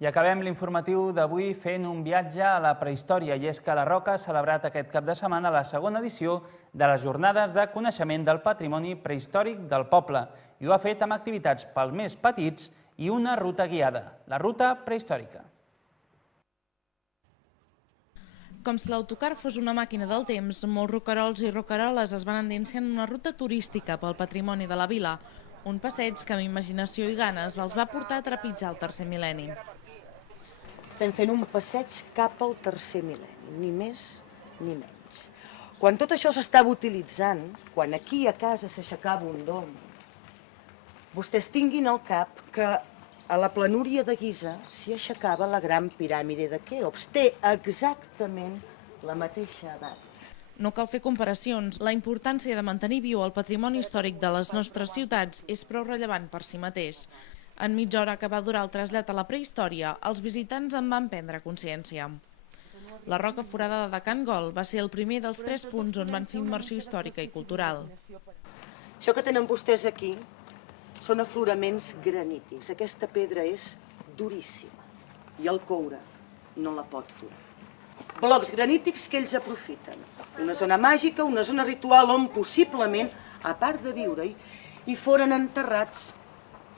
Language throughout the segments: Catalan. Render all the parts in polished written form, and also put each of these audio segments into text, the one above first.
I acabem l'informatiu d'avui fent un viatge a la prehistòria, i és que la Roca ha celebrat aquest cap de setmana la segona edició de les Jornades de Coneixement del Patrimoni Prehistòric del Poble, i ho ha fet amb activitats pels més petits i una ruta guiada, la Ruta Prehistòrica. Com si l'autocar fos una màquina del temps, molts roquerols i roqueroles es van endinsar en una ruta turística pel patrimoni de la vila, un passeig que amb imaginació i ganes els va portar a trepitjar el tercer mil·lenni. Estem fent un passeig cap al tercer mil·lenni, ni més ni menys. Quan tot això s'estava utilitzant, quan aquí a casa s'aixecava un dom, vostès tinguin al cap que a la planúria de Giza s'hi aixecava la gran piràmide de Keops. Té exactament la mateixa edat. No cal fer comparacions. La importància de mantenir viu el patrimoni històric de les nostres ciutats és prou rellevant per si mateix. En mitja hora que va durar el trasllat a la prehistòria, els visitants en van prendre consciència. La Roca Foradada de Can Gol va ser el primer dels 3 punts on van fer immersió històrica i cultural. Això que tenen vostès aquí són afloraments granítics. Aquesta pedra és duríssima i el coure no la pot florar. Blocs granítics que ells aprofiten. Una zona màgica, una zona ritual on possiblement, a part de viure-hi, hi foren enterrats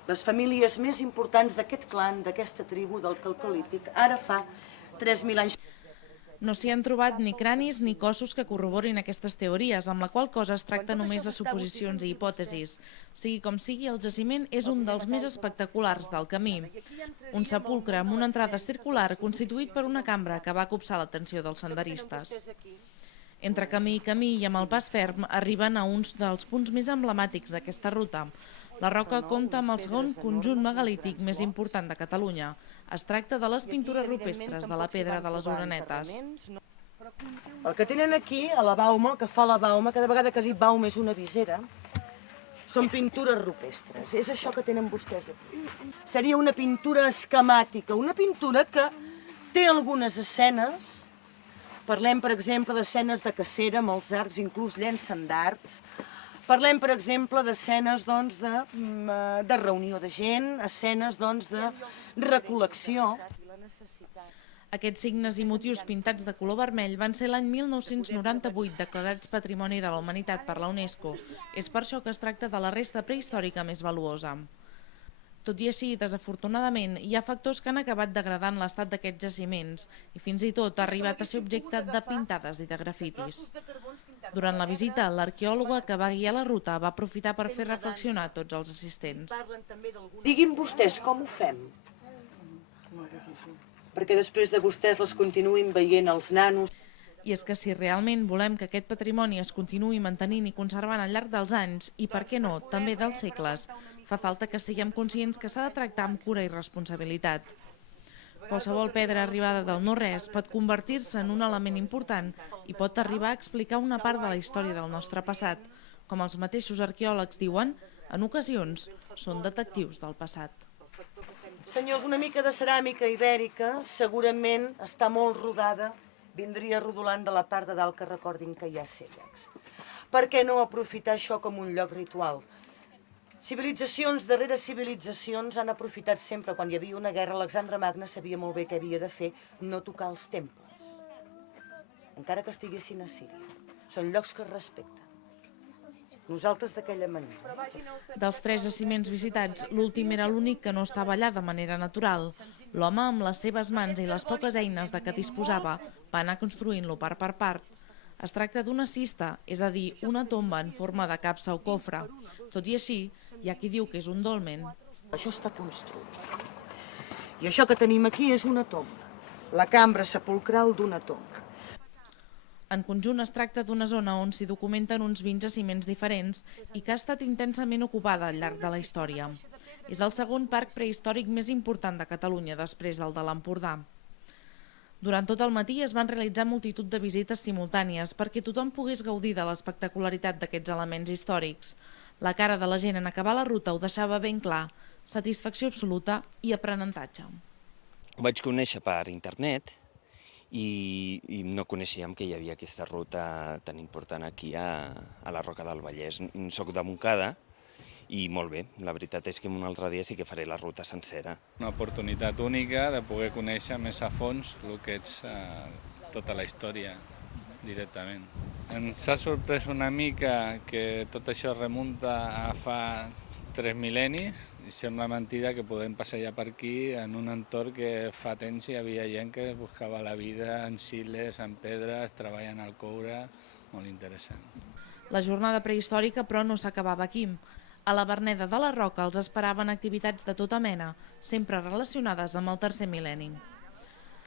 les famílies més importants d'aquest clan, d'aquesta tribu del Calcolític, ara fa 3.000 anys. No s'hi han trobat ni cranis ni cossos que corroborin aquestes teories, amb la qual cosa es tracta només de suposicions i hipòtesis. Sigui com sigui, el jaciment és un dels més espectaculars del camí. Un sepulcre amb una entrada circular constituït per una cambra que va copsar l'atenció dels senderistes. Entre camí i camí i amb el pas ferm arriben a uns dels punts més emblemàtics d'aquesta ruta. La Roca compta amb el segon conjunt megalític més important de Catalunya. Es tracta de les pintures rupestres de la pedra de les Orenetes. El que tenen aquí, a la bauma, el que fa la bauma, cada vegada que dic bauma és una visera, són pintures rupestres. És això que tenen vostès aquí. Seria una pintura esquemàtica, una pintura que té algunes escenes. Parlem, per exemple, d'escenes de cacera amb els arcs, inclús llencen dards. Parlem, per exemple, d'escenes de reunió de gent, escenes de recol·lecció. Aquests signes i motius pintats de color vermell van ser l'any 1998 declarats Patrimoni de la Humanitat per la UNESCO. És per això que es tracta de la resta prehistòrica més valuosa. Tot i així, desafortunadament, hi ha factors que han acabat degradant l'estat d'aquests jaciments i fins i tot ha arribat a ser objecte de pintades i de grafitis. Durant la visita, l'arqueòloga que va guiar la ruta va aprofitar per fer reflexionar tots els assistents. Diguin vostès com ho fem, perquè després de vostès les continuïn veient els nanos. I és que si realment volem que aquest patrimoni es continuï mantenint i conservant al llarg dels anys, i per què no, també dels segles, fa falta que siguem conscients que s'ha de tractar amb cura i responsabilitat. Qualsevol pedra arribada del no-res pot convertir-se en un element important i pot arribar a explicar una part de la història del nostre passat. Com els mateixos arqueòlegs diuen, en ocasions són detectius del passat. Senyors, una mica de ceràmica ibèrica segurament està molt rodada, vindria rodolant de la part de dalt que recordin que hi ha cèllecs. Per què no aprofitar això com un lloc ritual? Civilitzacions darrere civilitzacions han aprofitat sempre, quan hi havia una guerra, Alexandre Magne sabia molt bé què havia de fer, no tocar els temples, encara que estiguessin a Síria. Són llocs que es respecten. Nosaltres d'aquella manera. Dels 3 jaciments visitats, l'últim era l'únic que no estava allà de manera natural. L'home, amb les seves mans i les poques eines de què disposava, va anar construint-lo part per part. Es tracta d'una cista, és a dir, una tomba en forma de capsa o cofre. Tot i així, hi ha qui diu que és un dolmen. Això està construït. I això que tenim aquí és una tomba, la cambra sepulcral d'una tomba. En conjunt es tracta d'una zona on s'hi documenten uns 20 jaciments diferents i que ha estat intensament ocupada al llarg de la història. És el segon parc prehistòric més important de Catalunya, després del de l'Empordà. Durant tot el matí es van realitzar multitud de visites simultànies perquè tothom pogués gaudir de l'espectacularitat d'aquests elements històrics. La cara de la gent en acabar la ruta ho deixava ben clar, satisfacció absoluta i aprenentatge. Ho vaig conèixer per internet i no coneixíem que hi havia aquesta ruta tan important aquí a la Roca del Vallès. Soc de Montcada i molt bé, la veritat és que un altre dia sí que faré la ruta sencera. Una oportunitat única de poder conèixer més a fons el que és tota la història directament. Ens ha sorprès una mica que tot això remunta a fa 3 mil·lennis i sembla mentida que podem passejar per aquí en un entorn que fa temps hi havia gent que buscava la vida en siles, en pedres, treballant al coure, molt interessant. La jornada prehistòrica, però, no s'acabava aquí. A la Verneda de la Roca els esperaven activitats de tota mena, sempre relacionades amb el tercer mil·lenni.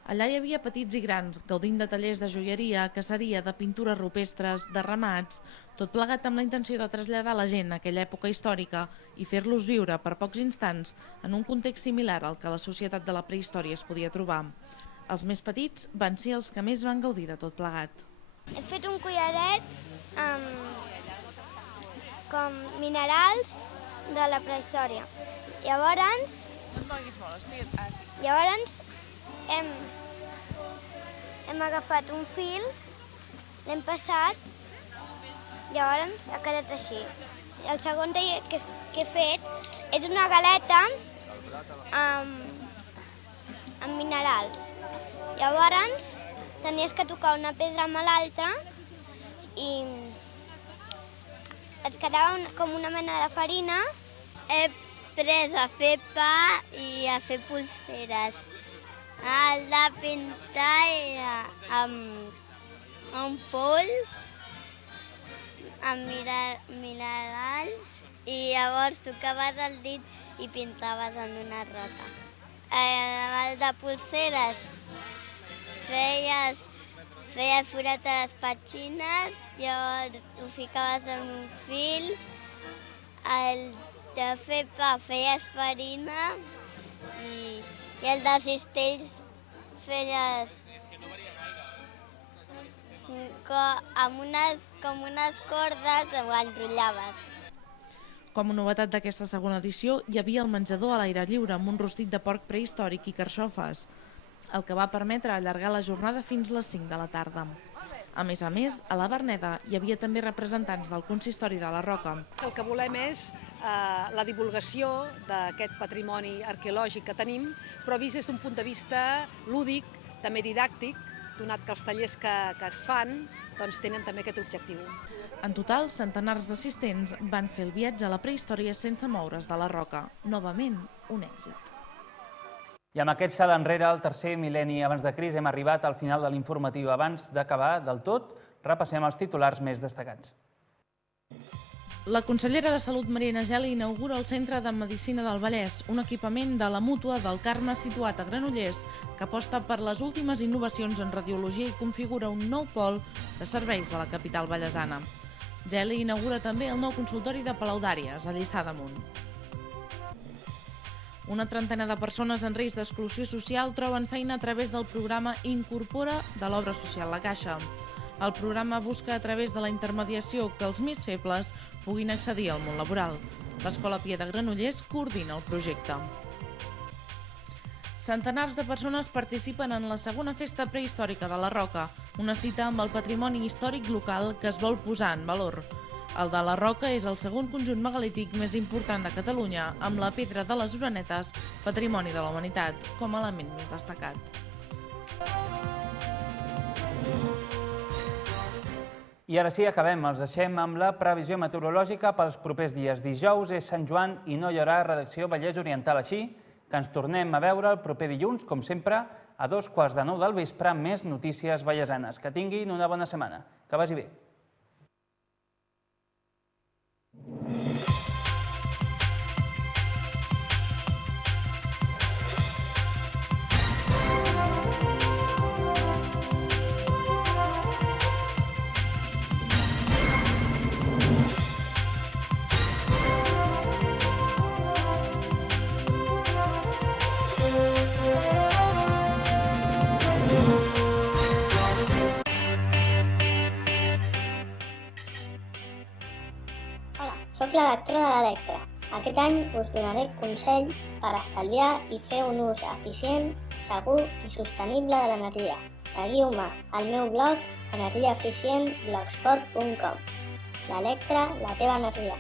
Allà hi havia petits i grans, gaudint de tallers de joieria, caceria, de pintures rupestres, de ramats, tot plegat amb la intenció de traslladar la gent a aquella època històrica i fer-los viure per pocs instants en un context similar al que la societat de la prehistòria es podia trobar. Els més petits van ser els que més van gaudir de tot plegat. He fet un collaret com minerals de la prehistòria. Llavors hem agafat un fil, l'hem passat, llavors ha quedat així. El segon que he fet és una galeta amb minerals. Llavors tenies que tocar una pedra amb l'altra i et quedava com una mena de farina. He pres a fer pa i a fer pulseres. El de pintar era amb pols, amb minerals, i llavors tocaves el dit i pintaves en una roca. El de pulseres feies forat a les petxines, llavors ho ficaves en un fil. El de fer pa feies farina i el de cistells feies amb unes cordes ho enrotllaves. Com a novetat d'aquesta segona edició, hi havia el menjador a l'aire lliure amb un rostit de porc prehistòric i carxofes, el que va permetre allargar la jornada fins les 5 de la tarda. A més, a la Verneda hi havia també representants del Consistori de la Roca. El que volem és la divulgació d'aquest patrimoni arqueològic que tenim, però vist des d'un punt de vista lúdic, també didàctic, donat que els tallers que es fan tenen també aquest objectiu. En total, centenars d'assistents van fer el viatge a la prehistòria sense moure's de la Roca. Novament, un èxit. I amb aquest salt enrere, al tercer mil·lenni abans de Crist, hem arribat al final de l'informatiu. Abans d'acabar del tot, repassem els titulars més destacats. La consellera de Salut, Mariana Geli, inaugura el Centre de Medicina del Vallès, un equipament de la Mútua del Carme situat a Granollers, que aposta per les últimes innovacions en radiologia i configura un nou pol de serveis a la capital vallesana. Geli inaugura també el nou consultori de Palau d'Àries, a Lliçà d'Amunt. Una trentena de persones en risc d'exclusió social troben feina a través del programa Incorpora de l'Obra Social La Caixa. El programa busca a través de la intermediació que els més febles puguin accedir al món laboral. L'Escola Pia de Granollers coordina el projecte. Centenars de persones participen en la segona festa prehistòrica de la Roca, una cita amb el patrimoni històric local que es vol posar en valor. El de la Roca és el segon conjunt megalític més important de Catalunya, amb la pedra de les Orenetes, patrimoni de la humanitat, com a element més destacat. I ara sí, acabem. Els deixem amb la previsió meteorològica pels propers dies. Dijous és Sant Joan i no hi haurà redacció Vallès Oriental, així que ens tornem a veure el proper dilluns, com sempre, a 9:15 del vespre, més notícies vallesanes. Que tinguin una bona setmana. Que vagi bé. Soc l'Electró de l'Electra. Aquest any us donaré consells per estalviar i fer un ús eficient, segur i sostenible de l'energia. Seguiu-me al meu blog energiaeficientblogspot.com. L'Electra, la teva energia.